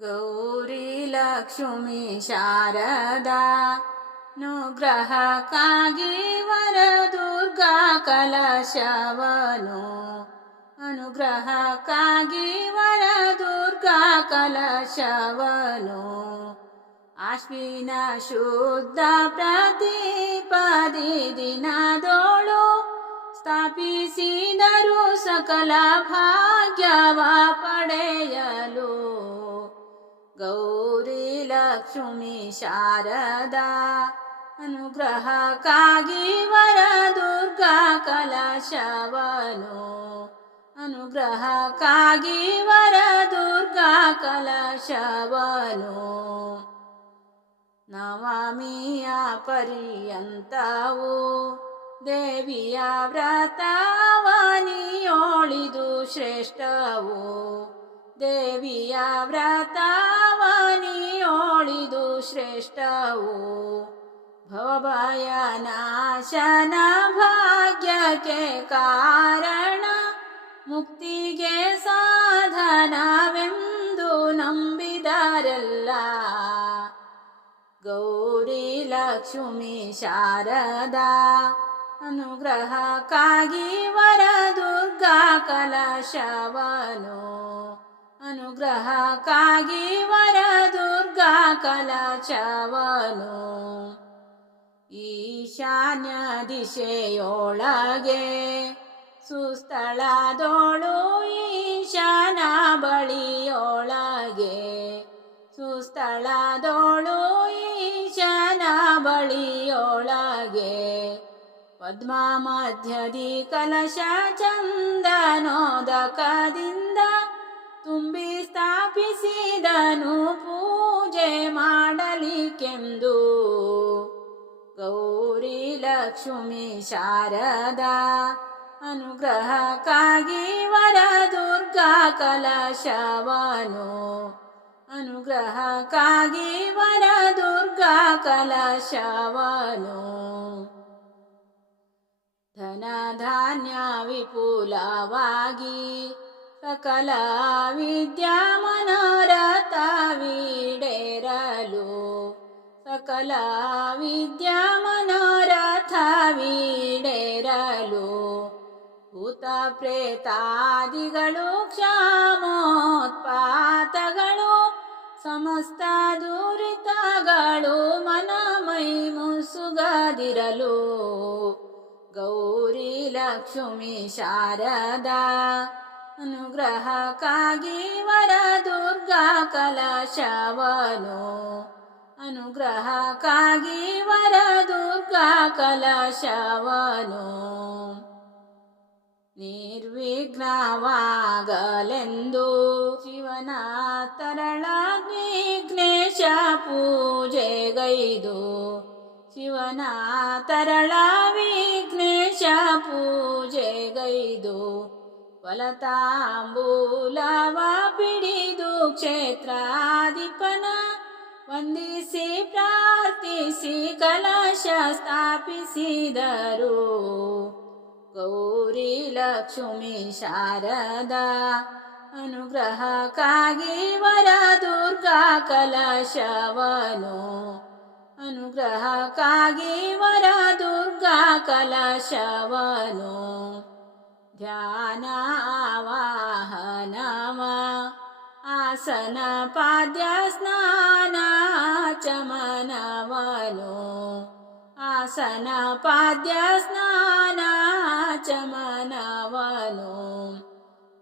ಗೌರಿ ಲಕ್ಷ್ಮಿ ಶಾರದಾ ನುಗ್ರಹಕ್ಕಾಗಿ ವರ ದುರ್ಗಾ ಕಲಶವನು ಅನುಗ್ರಹಕ್ಕಾಗಿ ವರ ದುರ್ಗಾ ಕಲಶವನು ಆಶ್ವಿನ ಶುದ್ಧ ಪ್ರತಿಪದಿ ದಿನದೋಳು ಸ್ಥಾಪಿಸಿದರು ಸಕಲ ಭಾಗ್ಯವ ಲಕ್ಷ್ಮಿ ಶಾರದಾ, ಅನುಗ್ರಹಕ್ಕಾಗಿ ವರ ದುರ್ಗಾ ಕಲಶವನು. ಅನುಗ್ರಹಕ್ಕಾಗಿ ವರ ದುರ್ಗಾ ಕಲಶವನು. ನವಮಿಯ ಪರ್ಯಂತವು ದೇವಿಯ ವ್ರತವನಿಯೋಳಿದು ಶ್ರೇಷ್ಠವು. ದೇವಿಯ ವ್ರತವನಿಯೋಳಿದು ಶ್ರೇಷ್ಠವು ಭವಭಯ ನಾಶನ ಭಾಗ್ಯಕ್ಕೆ ಕಾರಣ, ಮುಕ್ತಿಗೆ ಸಾಧನವೆಂದು ನಂಬಿದರೆಲ್ಲ. ಗೌರಿ ಲಕ್ಷ್ಮಿ ಶಾರದಾ, ಅನುಗ್ರಹಕ್ಕಾಗಿ ವರ ದುರ್ಗಾ ಕಲಶವನು. ಅನುಗ್ರಹಕ್ಕಾಗಿ ವರ ದುರ್ಗಾ ಕಲಚವನು ಈಶಾನ್ಯ ದಿಶೆಯೊಳಗೆ ಸುಸ್ಥಳದೋಳು ಈಶಾನ ಬಳಿಯೊಳಗೆ ಸುಸ್ಥಳದೋಳು ಈಶಾನ ಬಳಿಯೊಳಗೆ ಪದ್ಮ ಮಧ್ಯದಿ ಕಲಶ ಚಂದನೋದಕದಿಂದ ಸ್ಥಾಪಿಸಿದನು ಪೂಜೆ ಮಾಡಲಿಕ್ಕೆಂದು ಗೌರಿ ಲಕ್ಷ್ಮಿ ಶಾರದಾ ಅನುಗ್ರಹಕ್ಕಾಗಿ ವರ ದುರ್ಗಾ ಕಲಶವನು ಅನುಗ್ರಹಕ್ಕಾಗಿ ವರ ದುರ್ಗಾ ಕಲಶವನು ಧನ ಧಾನ್ಯ ವಿಪುಲವಾಗಿ ಸಕಲ ವಿದ್ಯಾ ಮನೋರಥವಿಡೇರಲು ಸಕಲ ವಿದ್ಯಾ ಮನೋರಥವಿಡೇರಲು ಭೂತ ಪ್ರೇತಾದಿಗಳು, ಕ್ಷಾಮೋತ್ಪಾತಗಳು, ಸಮಸ್ತ ದುರಿತಗಳು ಮನಮೈ ಮುಸುಗದಿರಲು. ಗೌರಿ ಲಕ್ಷ್ಮಿ ಶಾರದಾ ಅನುಗ್ರಹಕ್ಕಾಗಿ ವರ ದುರ್ಗಾ ಕಲಶವನು ಅನುಗ್ರಹಕ್ಕಾಗಿ ವರ ದುರ್ಗಾ ಕಲಶವನು ನಿರ್ವಿಘ್ನವಾಗಲೆಂದು ಶಿವನ ತರಳ ವಿಘ್ನೇಶ ಪೂಜೆಗೈದು ಶಿವನ ತರಳ ವಿಘ್ನೇಶ ಪೂಜೆಗೈದು ಫಲತಾಂಬೂಲವ ಪಿಡಿದು ಕ್ಷೇತ್ರಾಧಿಪನ ವಂದಿಸಿ ಪ್ರಾರ್ಥಿಸಿ ಕಲಶ ಸ್ಥಾಪಿಸಿದರು ಗೌರಿ ಲಕ್ಷ್ಮಿ ಶಾರದಾ ಅನುಗ್ರಹಕ್ಕಾಗಿ ವರ ದುರ್ಗಾ ಕಲಶವನು ಅನುಗ್ರಹಕ್ಕಾಗಿ ವರ ದುರ್ಗಾ ಕಲಶವನು ಧ್ಯಾನ ಆವಾಹನವ ಆಸನ ಪಾದ್ಯ ಸ್ನಾನ ಚಮನವನು ಆಸನ ಪಾದ್ಯ ಸ್ನಾನ ಚಮನವನು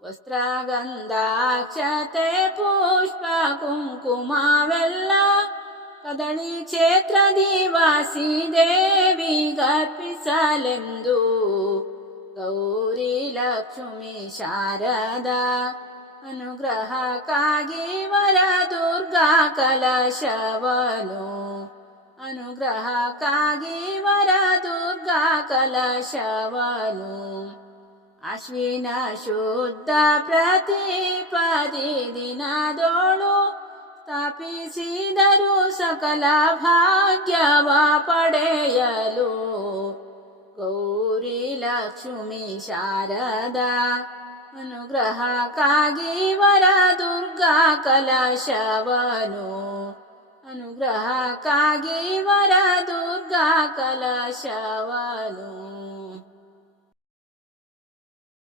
ವಸ್ತ್ರಗಂಧಾಕ್ಷತೆ ಪುಷ್ಪ ಕುಂಕುಮವೆಲ್ಲ ಕದಳಿ ಕ್ಷೇತ್ರ ದಿವಾಸಿ ದೇವಿಗರ್ಪಿಸಲೆಂದು ಗೌರಿ ಲಕ್ಷ್ಮಿ ಶಾರದಾ ಅನುಗ್ರಹಕ್ಕಾಗಿ ವರ ದುರ್ಗಾ ಕಲಶವನು ಅನುಗ್ರಹಕ್ಕಾಗಿ ವರ ದುರ್ಗಾ ಕಲಶವನು ಅಶ್ವಿನ ಶುದ್ಧ ಪ್ರತಿಪದಿ ದಿನದೋಳು ಸ್ಥಾಪಿಸಿದರು ಸಕಲ ಭಾಗ್ಯವ ಪಡೆಯಲು ಗೌರಿ ಲಕ್ಷ್ಮಿ ಶಾರದಾ ಅನುಗ್ರಹಕ್ಕಾಗಿ ವರ ದುರ್ಗಾ ದುರ್ಗಾ ಕಲಶವನು ಅನುಗ್ರಹಕ್ಕಾಗಿ ವರ ದುರ್ಗಾ ಕಲಶವನು